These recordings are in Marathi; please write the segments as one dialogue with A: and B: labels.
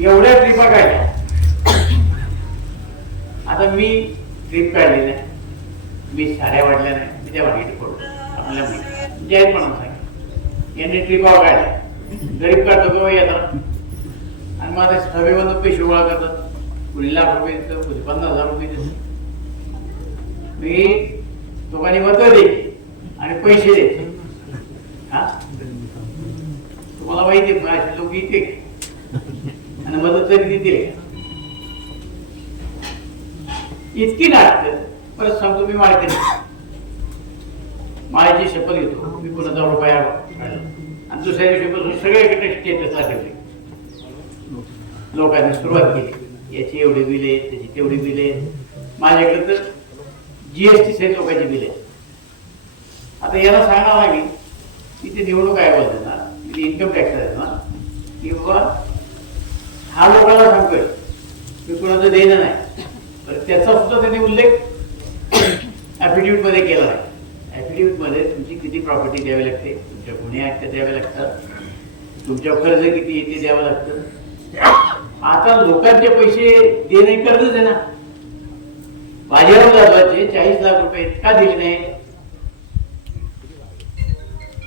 A: एवढ्या ट्रिपा काढल्या आता मी ट्रिप काढली नाही. मी साड्या वाढल्या नाही. मी त्या वाईट पडलो. आपल्याला माहिती जाहीर म्हणून सांग यांनी ट्रिपा काढल्या गरीब काढतो किंवा येतात आणि मग आता सभेमधून पैसे गोळा करतात. कुणी लाख रुपये देतं कुणी पन्नास हजार रुपये देतं. मी दोघांनी मत दे आणि पैसे दे. हा? तुम्हाला माहिती आहे असे लोक इथे आणि मदत तरी देतील इतकी नाटक. परत सांगतो मी माळते माळ्याची शपथ घेतो. मी कुणाचा रुपया आणि दुसऱ्या दिवशीपासून सगळ्याकडे स्टेटस ठेवले लोकांनी सुरुवात केली. याची एवढी बिले त्याची तेवढी बिले माझ्याकडे तर जीएसटी सहित लोकांची बिले आता याला सांगावं लागेल की ते निवडणूक आयोगाचं ना ते इन्कम टॅक्स आहे ना की बाबा हा लोकांना सांगतोय. मी कुणाचं देणं नाही. तर त्याचा सुद्धा त्यांनी उल्लेख affidavit मध्ये केला आहे. Affidavit मध्ये तुमची किती प्रॉपर्टी द्यावी लागते? तुमच्या गुन्हे आहेत त्या द्यावे लागतात. तुमच्या कर्ज किती येते द्यावं लागतं. आता लोकांचे पैसे देणे कर्जच आहे ना. माझ्यावर जाधवाचे चाळीस लाख रुपये का दिले नाही.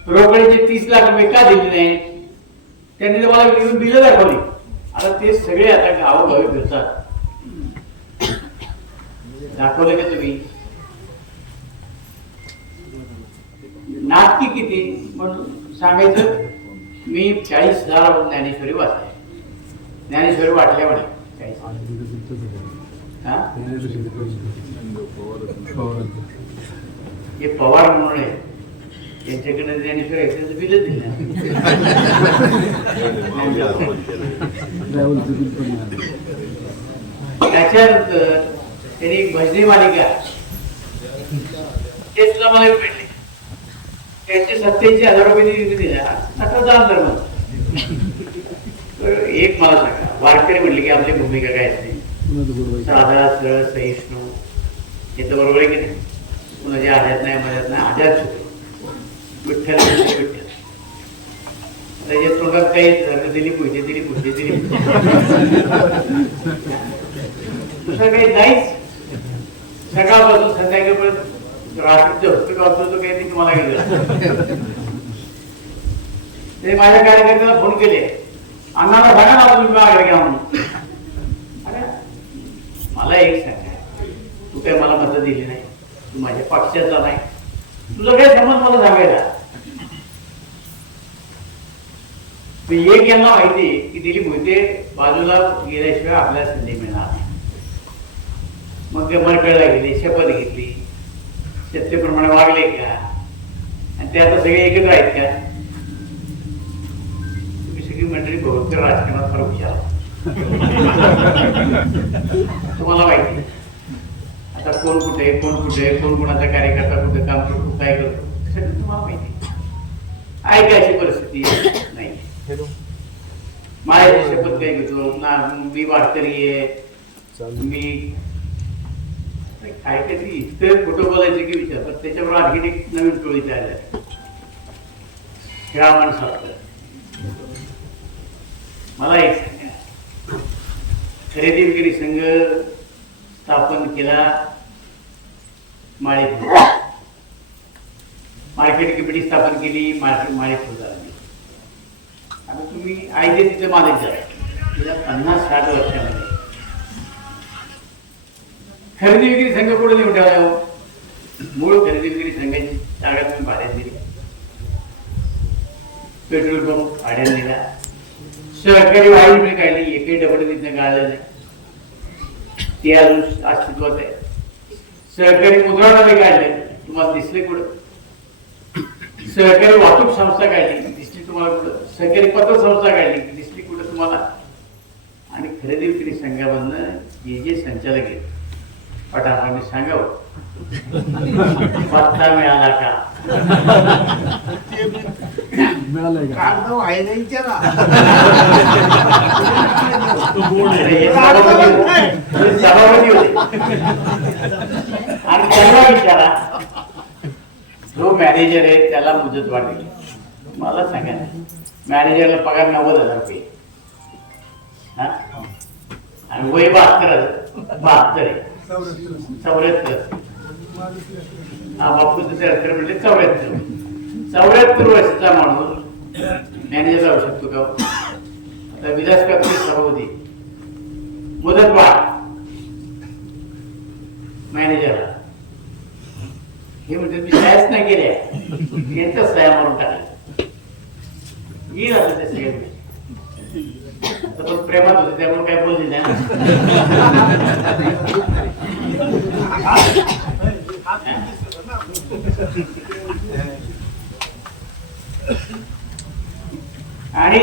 A: रोकडीचे तीस लाख रुपये का दिले नाही. त्यांनी तुम्हाला मिळून बिलं दाखवली. आता ते सगळे आता गावोगावी फिरतात. दाखवलं का तुम्ही? नाटकी किती? म्हणून सांगायचं मी चाळीस हजार ज्ञानेश्वरी वाचले. ज्ञानेश्वरी वाटल्या म्हणे. हे पवार म्हणून आहे. त्यांच्याकडे ज्ञानेश्वर त्याचं बिलच दिलं त्याच्यानंतर त्यांनी एक भजनी मालिका तेच सुद्धा मला भेटले. त्यांचे सत्याऐंशी हजार रुपये दिल्या आता जाणार धर्म. एक मला सांगा वारकरी म्हणले की आपली भूमिका काय असते? साधा सरळ सहिष्णू हे तर बरोबर आहे की नाही? कुणाच्या आध्यात नाही मध्यात नाही आध्यात विठ्ठल विठ्ठल. त्याच्या तोंडात काही धर्म दिली पूजे दिली पूजे दिली दुसरं काही नाहीच. सकाळपासून संध्याकाळपर्यंत रात्रीचं हस्तक वाचतो तो काही तुम्हाला गेलं ते माझ्या कार्यकर्त्याला फोन केले. अण्णाला सांगा ना तुम्ही मागे घ्या म्हणून. अरे मला एक सांगा. तू काय मला मदत दिली नाही. तू माझ्या पक्षाचा नाही. तुझा काही संबंध मला सांगायला. एक यांना माहिती की त्याची मोहिते बाजूला गेल्याशिवाय आपल्याला संधी मिळणार मग ते मरकडला गेले शपथ घेतली. सत्यप्रमाणे वागले का? आणि ते आता सगळे एकत्र आहेत का? तुम्ही सगळी मंडळी बहुतेक राजकारणात फार विचार तुम्हाला माहिती आता कोण कुठे कोण कुठे कोण कोणाचा कार्यकर्ता कुठे काम करतो काय करतो सगळं तुम्हाला माहिती आहे. आहे का अशी परिस्थिती? नाही. माझ्याची शपथ काय घेतो ना मी वारकरी आहे. मी काय काहीतरी इतकं खोटं बोलायचं की विचार पण त्याच्यावर आणखी एक नवीन टोळी तयार झाली. श्रावण सप्त मला एक सांगा. खरेदी विक्री संघ स्थापन केला माळे मार्केट कमिटी स्थापन केली मार्केट माळे फुलदारांनी आता तुम्ही आयते तिथे मालक झाला गेल्या पन्नास साठ वर्षामध्ये. खरेदी विक्री संघ कुठे लिहून ठेवला हो. मूळ खरेदी विक्री संघाची जागा तुम्ही भाड्यात दिली. पेट्रोल पंप भाड्यात दिला. सहकारी वायू मी काढली एकही डबल तिथं गाळलं नाही. ते अजून अस्तित्वात आहे. सहकारी मुद्रणालय काढले तुम्हाला दिसले कुठं? सहकारी वाहतूक संस्था काढली दिसली तुम्हाला कुठं? सहकारी पत्र संस्था काढली दिसली कुठं तुम्हाला? आणि खरेदी विक्री संघामधनं हे जे संचालक आहेत पटापट सांगावं. पत्ता मिळाला का? सभापती होते. आणि त्यांना विचारा जो मॅनेजर आहे त्याला मुदत वाढली. मला सांगा ना. मॅनेजरला पगार नव्वद हजार रुपये. हा? आणि वय बहात्तर बहात्तर आहे. चौऱ्याहत्तर. हा बापूचं त्र्याहत्तर म्हणजे चौऱ्याहत्तर. चौऱ्याहत्तर वर्षाचा माणूस मॅनेजर राहू शकतो का? आता विलास कापडे सभापती. मुदत वाढ. मॅनेजरला. हे म्हणते मी सह्याच नाही केल्या. यांचा सह्या मारून टाकला येईल आता ते सगळे. पण प्रेमात होते त्यामुळे काय बोलले नाही. आणि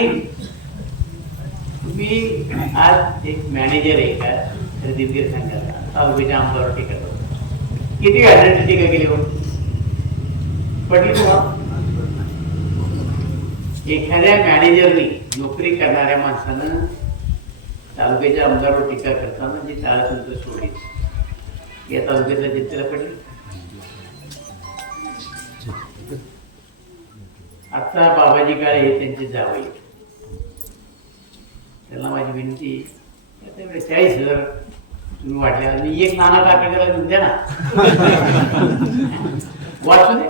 A: मी आज एक मॅनेजर आहे का? तर दिलगीर सांगायला तालुक्याच्या आमदार टीका करतो किती घालण्याची टीका केली होती पटली तुम्हाला? एखाद्या मॅनेजरनी नोकरी करणाऱ्या माणसानं तालुक्याच्या आमदारावर टीका करताना जी ताळतंत्र सोडली या तालुक्यातल्या जनतेला पडली. आता बाबाजी काळे हे त्यांचे जावई. त्यांना माझी विनंती आहे, चाळीस हजार तुम्ही वाटल्या मी एक नाना टाकायला देऊन द्या ना. वाचू दे.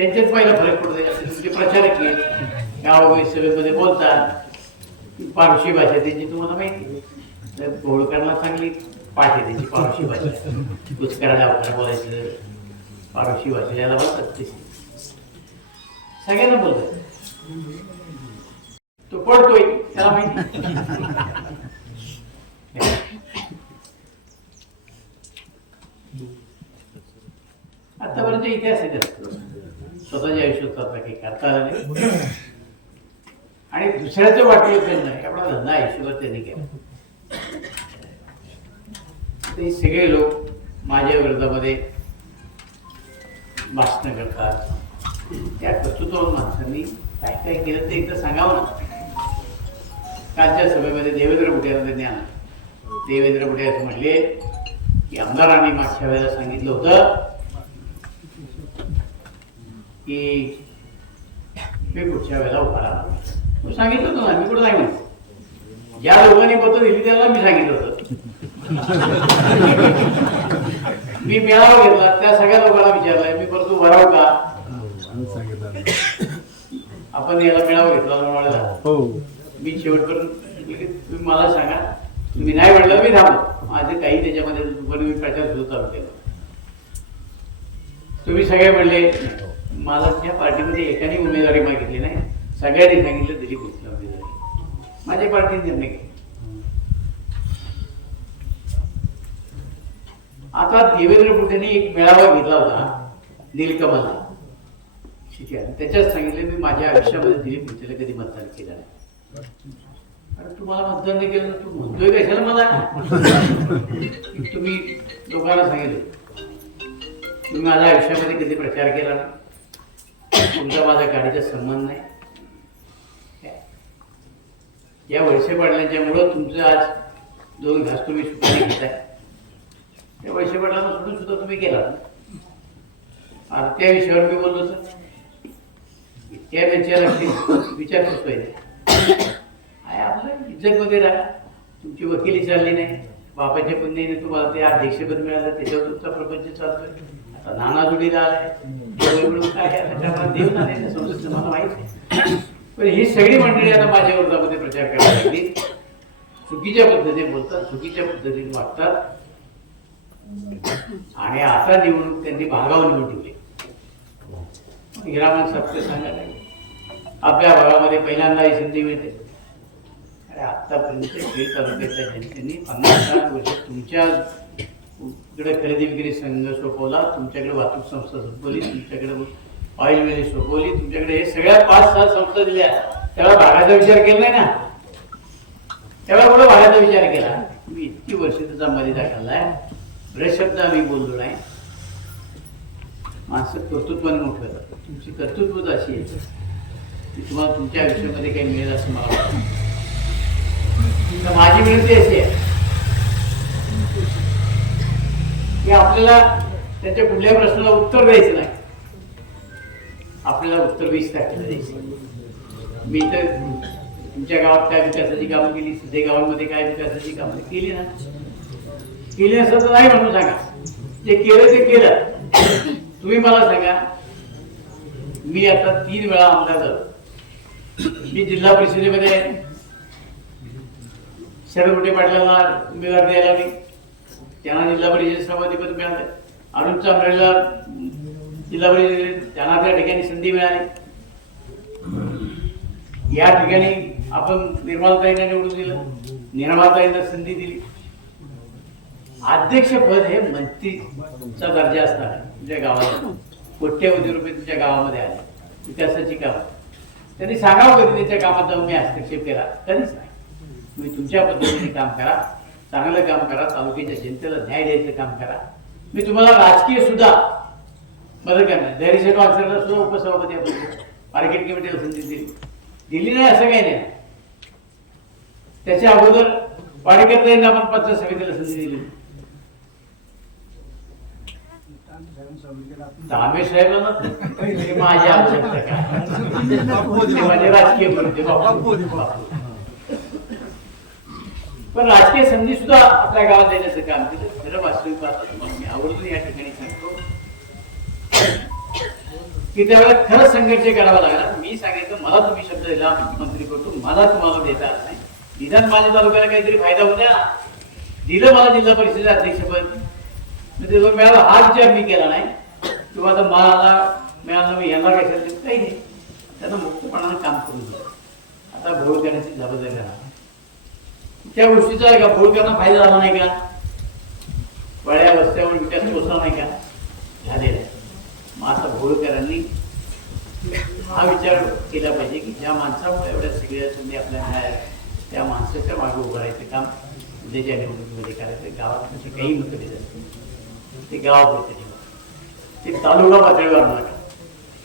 A: त्यांच्यात पहिला फरक पडतो आता तुमचे प्रचारक आहे गावोगावी सभेमध्ये बोलतात. पारशी भाषा त्यांची तुम्हाला माहिती आहे. तर होळकरला चांगली पाठ आहे त्यांची पारशी भाषा. कुचकरा डावकरा बोलायचं. पारशी भाषा याला बोलतात ते. सगळ्यांना बोलतात. तो पडतोय. त्याला माहिती आतापर्यंत इतिहास आहे स्वतःच्या आयुष्यात स्वतः काही करता आलं नाही. आणि दुसऱ्याचं वाटलं त्यांना एवढा धंदा आयुष्यात त्यांनी केला. ते सगळे लोक माझ्या विरोधामध्ये भाषण करतात. त्या कर्तृत्वावर माणसांनी काय काय केलं ते एकदा सांगावं ना कालच्या सभेमध्ये देवेंद्र बुटेला त्यांनी आणलं देवेंद्र बुटे असं म्हणले की आमदारांनी मागच्या वेळेला सांगितलं होतं की मी पुढच्या वेळेला उभा राहणार मी सांगितलं होतं ना मी कुठं नाही म्हणतो ज्या लोकांनी पत्र दिली त्याला मी सांगितलं होतं. मी मेळावा घेतला त्या सगळ्या लोकांना विचारलंय मी परत उभा राहू का? आपण याला मेळावा घेतला म्हणाला
B: हो.
A: मी शेवटपर्यंत मला सांगा. तुम्ही नाही म्हटलं मी थांबलो. माझे काही त्याच्यामध्ये मी प्रचार सुरू चालू केला. तुम्ही सगळे म्हणले मला त्या पार्टीमध्ये एकाने उमेदवारी मागितली नाही. सगळ्यांनी सांगितलं दिलीप घोषला उमेदवारी. माझ्या पार्टीने निर्णय घेतला. आता देवेंद्र फुटेने एक मेळावा घेतला होता नीलकमलला. ठीक आहे. त्याच्यात सांगितलं मी माझ्या आयुष्यामध्ये दिलीप घोषेला कधी मतदान केलं नाही. अरे तुम्हाला मतदान नाही केलं तू म्हणतोय कशाला मला? तुम्ही लोकांना सांगितलं. तुम्ही माझ्या आयुष्यामध्ये कधी प्रचार केला ना तुमचा माझा गाडीचा संबंध नाही. या वैसे पाडल्याच्यामुळं तुमचं आज दोन घास तुम्ही सुपारी घेताय. त्या वैसे पाडलांना सुटून सुद्धा तुम्ही केला आता त्या विषयावर मी बोललो तर त्या विचार पाहिजे आहे आपलं इज्जत वगैरे तुमची वकिली चालली नाही. बापाच्या पुण्याने तुम्हाला ते अध्यक्षपद मिळालं त्याच्यावर तुमचा प्रपंच चालतोय. नाना जोडीला देव ना नाही समजत मला माहीत आहे. पण ही सगळी मंडळी आता माझ्या विरोधामध्ये प्रचार करायला लागली. चुकीच्या पद्धतीने बोलतात चुकीच्या पद्धतीने वागतात. आणि आता निवडणूक त्यांनी भागावर निवडून ठेवली. हिरामन सत्य सांगायला लागले. आपल्या भागामध्ये पहिल्यांदा ही संधी मिळते. अरे आतापर्यंत तालुक्याच्या जनतेने पन्नास साठ वर्ष तुमच्या इकडे खरेदी विक्री संघ सोपवला तुमच्याकडे वाहतूक संस्था सोपवली तुमच्याकडे ऑइल मिल सोपवली तुमच्याकडे हे सगळ्या पाच सहा संस्था दिल्या. तेव्हा भागाचा विचार केला नाही ना? तेव्हा कुठं भागाचा विचार केला? तुम्ही इतकी वर्ष त्याचा मर्यादा घाललाय ब्रशब्द शब्द आम्ही बोललो नाही. माणसं कर्तृत्वाने मोठं तुमची कर्तृत्वच अशी आहे. की तुम्हाला तुमच्या आयुष्यामध्ये काही मिळेल असं मला वाटतं. माझी विनंती अशी आहे. की आपल्याला त्यांच्या कुठल्याही प्रश्नाला उत्तर द्यायचं नाही. आपल्याला उत्तर वीस तारखेला द्यायचं मी तर तुमच्या गावात काय विकासाची कामं केली सध्या गावामध्ये काय विकासाची कामं केली ना? केली असं तर नाही म्हणून सांगा. जे केलं ते केलं. तुम्ही मला सांगा मी आता तीन वेळा आमदार झालो. मी जिल्हा परिषदेमध्ये शरद मोठे पाटलांना उमेदवार द्यायला मी त्यांना जिल्हा परिषद सभापतीपद मिळालं. अरुण चांबरेला जिल्हा परिषद त्यांना त्या ठिकाणी संधी मिळाली. या ठिकाणी आपण निर्मलाताईंना निवडून दिलं. निर्माताईंना संधी दिली. अध्यक्षपद हे मंत्रीचा दर्जा असणार तुझ्या गावात. कोट्यवधी रुपये तुझ्या गावामध्ये आले. विकासाची कामं. त्यांनी सांगावं कधी त्याच्या कामात जाऊन मी हस्तक्षेप केला? कधीच नाही. तुम्ही तुमच्या पद्धतीने काम करा. चांगलं काम करा तालुक्याच्या जनतेला न्याय द्यायचं काम करा. मी तुम्हाला राजकीय सुद्धा मदत करणार धैर्यशेठ वानसरला सुद्धा उपसभापती आपण मार्केट कमिटीला संधी दिली दिली नाही असं काही नाही. त्याच्या अगोदर पाडेकरताईंना आपण पंचायत समितीला संधी दिली. दामे साहेबांना माझी आवश्यकता काय माझे राजकीय. पण राजकीय संधी सुद्धा आपल्या गावात देण्याचं काम केलं. खरं वास्तविक तुम्हाला मी आवर्जून या ठिकाणी सांगतो. की त्यावेळेला खरं संघर्ष करावा लागला. मी सांगितलं मला तुम्ही शब्द दिला मंत्री करतो मला तुम्हाला देता आला नाही. निदान माझ्या तालुक्याला काहीतरी फायदा होऊ द्या. दिलं मला जिल्हा परिषदेचं अध्यक्षपद. म्हणजे तो मिळाला हा विचार मी केला नाही किंवा आता मला मिळालं मी यांना काही काही नाही. त्यांना मुक्तपणानं काम करून दिलं. आता भोग करण्याची जबाबदारी राहणार. त्या गोष्टीचा आहे का? भोळ फायदा झाला नाही का? वळ्या रस्त्यावर विकास पोचला नाही का? झालेला आहे. मग आता भोळकरांनी हा विचार केला पाहिजे की ज्या माणसामुळे एवढ्या सगळ्या संधी आपल्या मिळाल्या त्या माणसाच्या मागे उभं राहायचं काम उद्याच्या निवडणुकीमध्ये करायचं गावात म्हणजे काही मतभेद असतील ते गावापुरते ठेवा. ते तालुका पातळीवर नका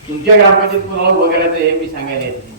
A: तुमच्या ग्रामपंचायत कोणाला उभं करायचं हे मी सांगायला येत नाही.